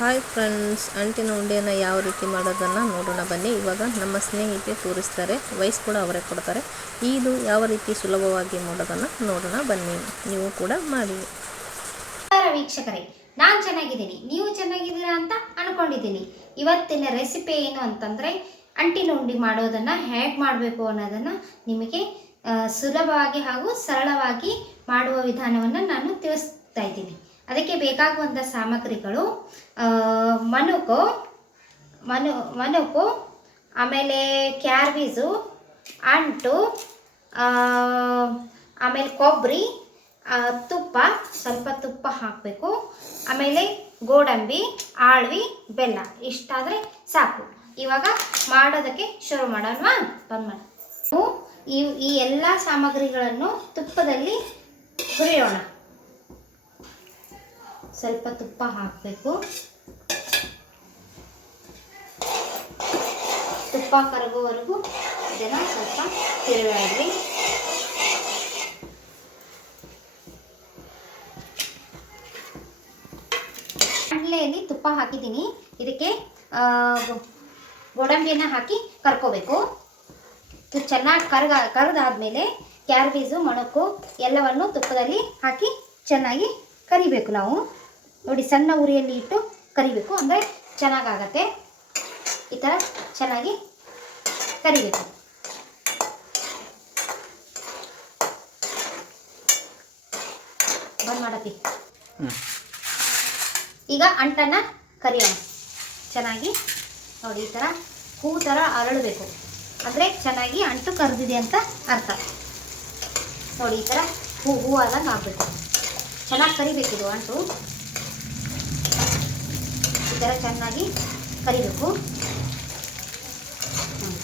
Hi friends, ಅಂಟಿನ ಉಂಡೆಯನ್ನು ಯಾವ ರೀತಿ ಮಾಡೋದನ್ನು ನೋಡೋಣ ಬನ್ನಿ. ಇವಾಗ ನಮ್ಮ ಸ್ನೇಹಿತೆ ತೋರಿಸ್ತಾರೆ, ವಯಸ್ಸು ಕೂಡ ಅವರೇ ಕೊಡ್ತಾರೆ. ಇದು ಯಾವ ರೀತಿ ಸುಲಭವಾಗಿ ಮಾಡೋದನ್ನು ನೋಡೋಣ ಬನ್ನಿ, ನೀವು ಕೂಡ ಮಾಡಿ. ವೀಕ್ಷಕರೇ, ನಾನು ಚೆನ್ನಾಗಿದ್ದೀನಿ, ನೀವು ಚೆನ್ನಾಗಿದ್ದೀರಾ ಅಂತ ಅನ್ಕೊಂಡಿದ್ದೀನಿ. ಇವತ್ತಿನ ರೆಸಿಪಿ ಏನು ಅಂತಂದರೆ, ಅಂಟಿನ ಉಂಡೆ ಮಾಡೋದನ್ನು ಹೇಗೆ ಮಾಡಬೇಕು ಅನ್ನೋದನ್ನು ನಿಮಗೆ ಸುಲಭವಾಗಿ ಹಾಗೂ ಸರಳವಾಗಿ ಮಾಡುವ ವಿಧಾನವನ್ನು ನಾನು ತಿಳಿಸ್ತಾ ಇದ್ದೀನಿ. ಅದಕ್ಕೆ ಬೇಕಾಗುವಂಥ ಸಾಮಗ್ರಿಗಳು ಮನುಕು, ಆಮೇಲೆ ಕ್ಯಾರ್ಬೀಜು, ಅಂಟು, ಆಮೇಲೆ ಕೊಬ್ಬರಿ, ತುಪ್ಪ, ಸ್ವಲ್ಪ ತುಪ್ಪ ಹಾಕಬೇಕು. ಆಮೇಲೆ ಗೋಡಂಬಿ, ಆಳ್ವಿ, ಬೆಲ್ಲ. ಇಷ್ಟಾದರೆ ಸಾಕು. ಇವಾಗ ಮಾಡೋದಕ್ಕೆ ಶುರು ಮಾಡೋಣವಾ? ಬಂದ್ ಮಾಡಿ. ಈ ಎಲ್ಲ ಸಾಮಗ್ರಿಗಳನ್ನು ತುಪ್ಪದಲ್ಲಿ ಹುರಿಯೋಣ. ಸ್ವಲ್ಪ ತುಪ್ಪ ಹಾಕಬೇಕು. ತುಪ್ಪ ಕರಗುವವರೆಗೂ ಇದನ್ನು ಸ್ವಲ್ಪ ತಿರುಗಾಡ್ರಿ. ಬಾಣಲೆಯಲ್ಲಿ ತುಪ್ಪ ಹಾಕಿದ್ದೀನಿ. ಇದಕ್ಕೆ ಗೋಡಂಬಿಯನ್ನು ಹಾಕಿ ಕರ್ಕೋಬೇಕು. ಇದು ಚೆನ್ನಾಗಿ ಕರೆದಾದ್ಮೇಲೆ ಕ್ಯಾರ್ಬೀಜು, ಮಣಕು ಎಲ್ಲವನ್ನು ತುಪ್ಪದಲ್ಲಿ ಹಾಕಿ ಚೆನ್ನಾಗಿ ಕರಿಬೇಕು. ನಾವು ನೋಡಿ, ಸಣ್ಣ ಉರಿಯಲ್ಲಿ ಇಟ್ಟು ಕರಿಬೇಕು, ಅಂದರೆ ಚೆನ್ನಾಗಾಗತ್ತೆ. ಈ ಥರ ಚೆನ್ನಾಗಿ ಕರಿಬೇಕು. ಬಂದ್ ಮಾಡತ್ತಿ. ಈಗ ಅಂಟನ್ನು ಕರಿಯೋಣ. ಚೆನ್ನಾಗಿ ನೋಡಿ, ಈ ಥರ ಹೂ ಥರ ಅರಳಬೇಕು, ಅಂದರೆ ಚೆನ್ನಾಗಿ ಅಂಟು ಕರೆದಿದೆ ಅಂತ ಅರ್ಥ. ನೋಡಿ, ಈ ಥರ ಹೂ ಆದಂಗೆ ಆಗಬೇಕು. ಚೆನ್ನಾಗಿ ಕರಿಬೇಕಿದು ಅಂಟು. ಈ ಥರ ಚೆನ್ನಾಗಿ ಕರಿಬೇಕು. ನೋಡಿ,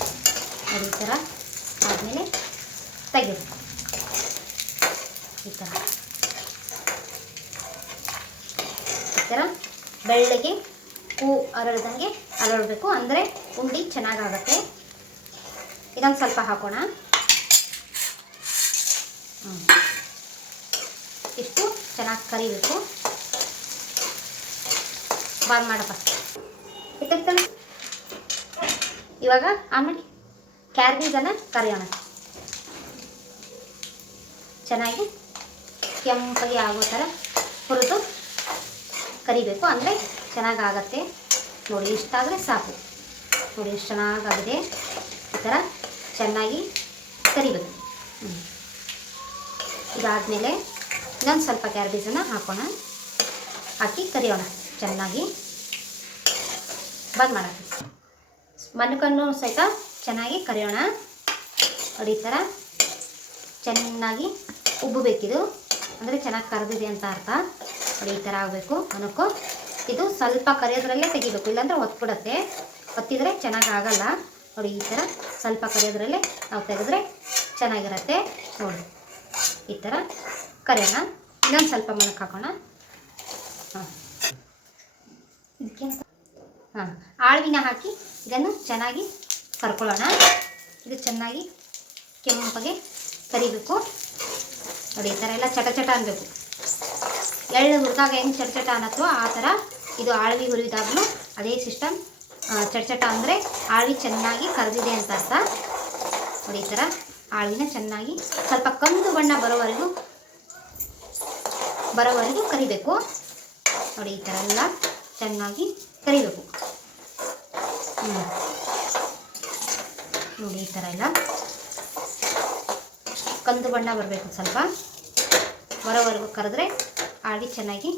ಈ ಥರ ಆದಮೇಲೆ ತೆಗಿಬೇಕು. ಈ ಥರ ಬೆಳ್ಳಗೆ ಹೂ ಅರಳ್ದಂಗೆ ಅರಳಬೇಕು, ಅಂದರೆ ಉಂಡೆ ಚೆನ್ನಾಗಾಗತ್ತೆ. ಇದೊಂದು ಸ್ವಲ್ಪ ಹಾಕೋಣ. ಇಷ್ಟು ಚೆನ್ನಾಗಿ ಕರಿಬೇಕು. ಬಾದ್ ಮಾಡಪ್ಪ. ಇವಾಗ ಆಮೇಲೆ ಕ್ಯಾರ್ಬೀಜನ್ನು ಕರಿಯೋಣ. ಚೆನ್ನಾಗಿ ಕೆಂಪಗೆ ಆಗೋ ಥರ ಹುರಿದು ಕರಿಬೇಕು, ಅಂದರೆ ಚೆನ್ನಾಗಾಗತ್ತೆ. ನೋಡಿ, ಇಷ್ಟಾದರೆ ಸಾಕು. ನೋಡಿ, ಎಷ್ಟು ಚೆನ್ನಾಗಾಗಿದೆ. ಈ ಥರ ಚೆನ್ನಾಗಿ ಕರಿಬೇಕು. ಇದಾದಮೇಲೆ ಇನ್ನೊಂದು ಸ್ವಲ್ಪ ಕ್ಯಾರ್ಬೀಜನ್ನು ಹಾಕೋಣ. ಹಾಕಿ ಕರಿಯೋಣ ಚೆನ್ನಾಗಿ. ಬಂದ್ ಮಾಡೋಣ. ಮನುಕನ್ನು ಸಹಿತ ಚೆನ್ನಾಗಿ ಕರಿಯೋಣ. ನೋಡಿ, ಈ ಥರ ಚೆನ್ನಾಗಿ ಉಬ್ಬಬೇಕಿದು, ಅಂದರೆ ಚೆನ್ನಾಗಿ ಕರೆದಿದೆ ಅಂತ ಅರ್ಥ. ನೋಡಿ, ಈ ಥರ ಆಗಬೇಕು ಮನುಕು. ಇದು ಸ್ವಲ್ಪ ಕರಿಯೋದ್ರಲ್ಲೇ ತೆಗಿಬೇಕು, ಇಲ್ಲಾಂದರೆ ಒತ್ಬಿಡುತ್ತೆ. ಒತ್ತಿದರೆ ಚೆನ್ನಾಗಿ ಆಗಲ್ಲ. ನೋಡಿ, ಈ ಥರ ಸ್ವಲ್ಪ ಕರಿಯೋದ್ರಲ್ಲೇ ನಾವು ತೆಗೆದ್ರೆ ಚೆನ್ನಾಗಿರುತ್ತೆ. ನೋಡಿ, ಈ ಥರ ಕರಿಯೋಣ. ಇನ್ನೊಂದು ಸ್ವಲ್ಪ ಮಣಕ್ಕೆ ಹಾಕೋಣ. ಇದಕ್ಕೆ ಆಳ್ವಿನ ಹಾಕಿ ಇದನ್ನು ಚೆನ್ನಾಗಿ ಕರ್ಕೊಳ್ಳೋಣ. ಇದು ಚೆನ್ನಾಗಿ ಕೆಂಪಗೆ ಕರಿಬೇಕು. ನೋಡಿ, ಈ ಥರ ಎಲ್ಲ ಚಟ ಅನ್ನಬೇಕು. ಎಳ್ಳು ಹುರಿದಾಗ ಹೆಂಗೆ ಚಟ ಅನ್ನತ್ತೋ ಆ ಥರ ಇದು ಆಳ್ವಿ ಹುರಿದಾಗಲೂ ಅದೇ ಸಿಸ್ಟಮ್. ಚಟ ಅಂದರೆ ಆಳ್ವಿ ಚೆನ್ನಾಗಿ ಕರೆದಿದೆ ಅಂತ ಅರ್ಥ. ನೋಡಿ, ಈ ಥರ ಆಳ್ವಿನ ಚೆನ್ನಾಗಿ ಸ್ವಲ್ಪ ಕಂದು ಬಣ್ಣ ಬರೋವರೆಗೂ ಕರಿಬೇಕು. ನೋಡಿ, ಈ ಥರ ಎಲ್ಲ ಚೆನ್ನಾಗಿ ಕರಿಬೇಕು. ನೋಡಿ, ಈ ಥರ ಎಲ್ಲ ಕಂದು ಬಣ್ಣ ಬರಬೇಕು. ಸ್ವಲ್ಪ ಬರೋವರೆಗೂ ಕರೆದ್ರೆ ಆಳ್ವಿ ಚೆನ್ನಾಗಿ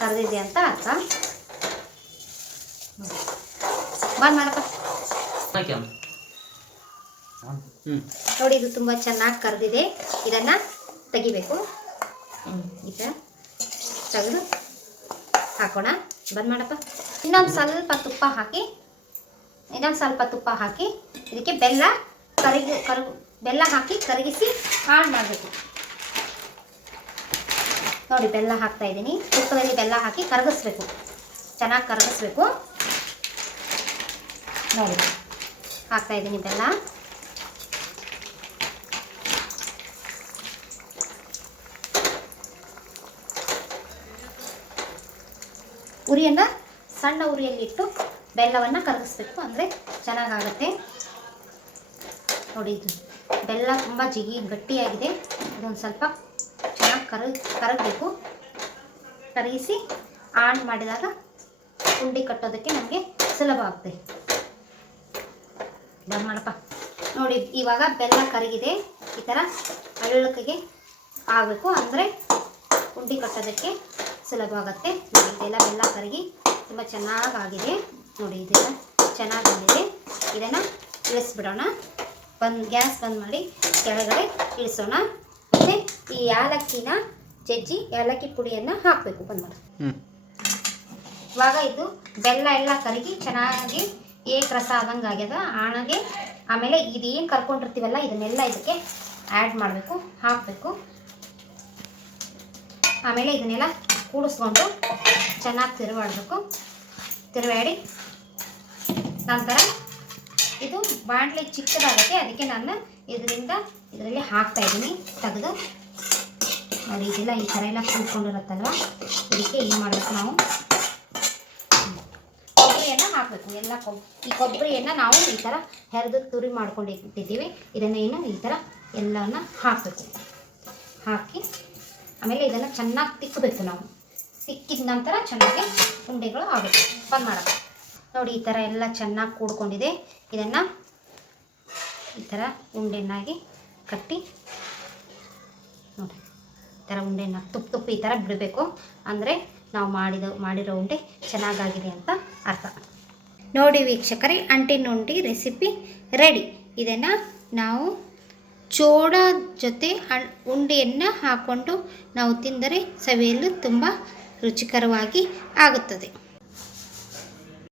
ಕರೆದಿದೆ ಅಂತ ಅರ್ಥ. ಬಂದ್ ಮಾಡಪ್ಪ. ನೋಡಿ, ಇದು ತುಂಬ ಚೆನ್ನಾಗಿ ಕರೆದಿದೆ. ಇದನ್ನು ತೆಗಿಬೇಕು. ಈ ಥರ ತೆಗೆದು ಹಾಕೋಣ. ಬಂದ್ ಮಾಡಪ್ಪ. ಇನ್ನೊಂದು ಸ್ವಲ್ಪ ತುಪ್ಪ ಹಾಕಿ ಇದಕ್ಕೆ ಬೆಲ್ಲ ಹಾಕಿ ಕರಗಿಸಿ ಹಾಳು ಮಾಡಬೇಕು. ನೋಡಿ, ಬೆಲ್ಲ ಹಾಕ್ತಾ ಇದ್ದೀನಿ. ತುಪ್ಪದಲ್ಲಿ ಬೆಲ್ಲ ಹಾಕಿ ಕರಗಿಸ್ಬೇಕು, ಚೆನ್ನಾಗಿ ಕರಗಿಸ್ಬೇಕು. ನೋಡಿ, ಹಾಕ್ತಾ ಇದ್ದೀನಿ ಬೆಲ್ಲ. ಉರಿಯನ್ನು ಸಣ್ಣ ಉರಿಯಲ್ಲಿ ಇಟ್ಟು ಬೆಲ್ಲವನ್ನು ಕರಗಿಸ್ಬೇಕು, ಅಂದರೆ ಚೆನ್ನಾಗಾಗುತ್ತೆ. ನೋಡಿ ಇದು ಬೆಲ್ಲ ತುಂಬ ಗಟ್ಟಿಯಾಗಿದೆ. ಇದೊಂದು ಸ್ವಲ್ಪ ಚೆನ್ನಾಗಿ ಕರಗಬೇಕು. ಕರಗಿಸಿ ಆನ್ ಮಾಡಿದಾಗ ಉಂಡೆ ಕಟ್ಟೋದಕ್ಕೆ ನಮಗೆ ಸುಲಭ ಆಗ್ತದೆ. ಇದು ಮಾಡಪ್ಪ. ನೋಡಿ ಇವಾಗ ಬೆಲ್ಲ ಕರಗಿದೆ. ಈ ಥರ ಅಳ್ಳಕ್ಕೆ ಆಗಬೇಕು, ಅಂದರೆ ಉಂಡೆ ಕಟ್ಟೋದಕ್ಕೆ ಸುಲಭ ಆಗುತ್ತೆ. ನೋಡಿ ಇದೆಲ್ಲ ಬೆಲ್ಲ ಕರಗಿ ತುಂಬ ಚೆನ್ನಾಗಾಗಿದೆ. ನೋಡಿ ಇದೆಲ್ಲ ಚೆನ್ನಾಗಾಗಿದೆ. ಇದನ್ನು ಇಳಿಸ್ಬಿಡೋಣ. ಗ್ಯಾಸ್ ಬಂದ್ ಮಾಡಿ ಕೆಳಗಡೆ ಇಳಿಸೋಣ. ಮತ್ತು ಈ ಏಲಕ್ಕಿನ ಜಜ್ಜಿ ಏಲಕ್ಕಿ ಪುಡಿಯನ್ನು ಹಾಕಬೇಕು. ಬಂದ್ ಮಾಡಿ. ಇವಾಗ ಇದು ಬೆಲ್ಲ ಎಲ್ಲ ಕರಗಿ ಚೆನ್ನಾಗಿ ಏಕರಸ ಆದಂಗೆ ಆಗ್ಯದ ಆಣಗೆ. ಆಮೇಲೆ ಇದೇನು ಕರ್ಕೊಂಡಿರ್ತೀವಲ್ಲ ಇದನ್ನೆಲ್ಲ ಇದಕ್ಕೆ ಆ್ಯಡ್ ಮಾಡಬೇಕು, ಹಾಕಬೇಕು. ಆಮೇಲೆ ಇದನ್ನೆಲ್ಲ ಕೂಡಿಸ್ಕೊಂಡು ಚೆನ್ನಾಗಿ ತಿರುವಾಡಿ ನಂತರ ಇದು ಬಾಣಲೆ ಚಿಕ್ಕದಾಗುತ್ತೆ. ಅದಕ್ಕೆ ನಾನು ಇದರಲ್ಲಿ ಹಾಕ್ತಾ ಇದ್ದೀನಿ ತೆಗೆದು. ನೋಡಿ ಇದೆಲ್ಲ ಈ ಥರ ಎಲ್ಲ ಕೂತ್ಕೊಂಡಿರುತ್ತಲ್ವ, ಇದಕ್ಕೆ ಏನು ಮಾಡಬೇಕು, ನಾವು ಕೊಬ್ಬರಿಯನ್ನು ಹಾಕಬೇಕು. ಎಲ್ಲ ಈ ಕೊಬ್ಬರಿಯನ್ನು ನಾವು ಈ ಥರ ಹೆರೆದು ತುರಿ ಮಾಡ್ಕೊಂಡು ಇಟ್ಟಿದ್ದೀವಿ. ಇದನ್ನು ಈ ಥರ ಎಲ್ಲವನ್ನು ಹಾಕಬೇಕು. ಹಾಕಿ ಆಮೇಲೆ ಇದನ್ನು ಚೆನ್ನಾಗಿ ತಿಕ್ಕಬೇಕು. ನಾವು ತಿಕ್ಕಿದ ನಂತರ ಚೆನ್ನಾಗಿ ಉಂಡೆಗಳು ಆಗಬೇಕು. ಬಂದ್ ಮಾಡೋದು. ನೋಡಿ ಈ ಥರ ಎಲ್ಲ ಚೆನ್ನಾಗಿ ಕೂಡ್ಕೊಂಡಿದೆ. ಇದನ್ನು ಈ ಥರ ಉಂಡೆನಾಗಿ ಕಟ್ಟಿ ನೋಡಿ ಈ ಥರ ಉಂಡೆನ ತುಪ್ಪ ಈ ಥರ ಬಿಡಬೇಕು. ಅಂದರೆ ನಾವು ಮಾಡಿರೋ ಉಂಡೆ ಚೆನ್ನಾಗಾಗಿದೆ ಅಂತ ಅರ್ಥ. ನೋಡಿ ವೀಕ್ಷಕರೇ, ಅಂಟಿನ ಉಂಡೆ ರೆಸಿಪಿ ರೆಡಿ. ಇದನ್ನು ನಾವು ಚೋಡ ಜೊತೆ ಉಂಡೆಯನ್ನು ಹಾಕ್ಕೊಂಡು ನಾವು ತಿಂದರೆ ಸವಿಯಲು ತುಂಬ ರುಚಿಕರವಾಗಿ ಆಗುತ್ತದೆ.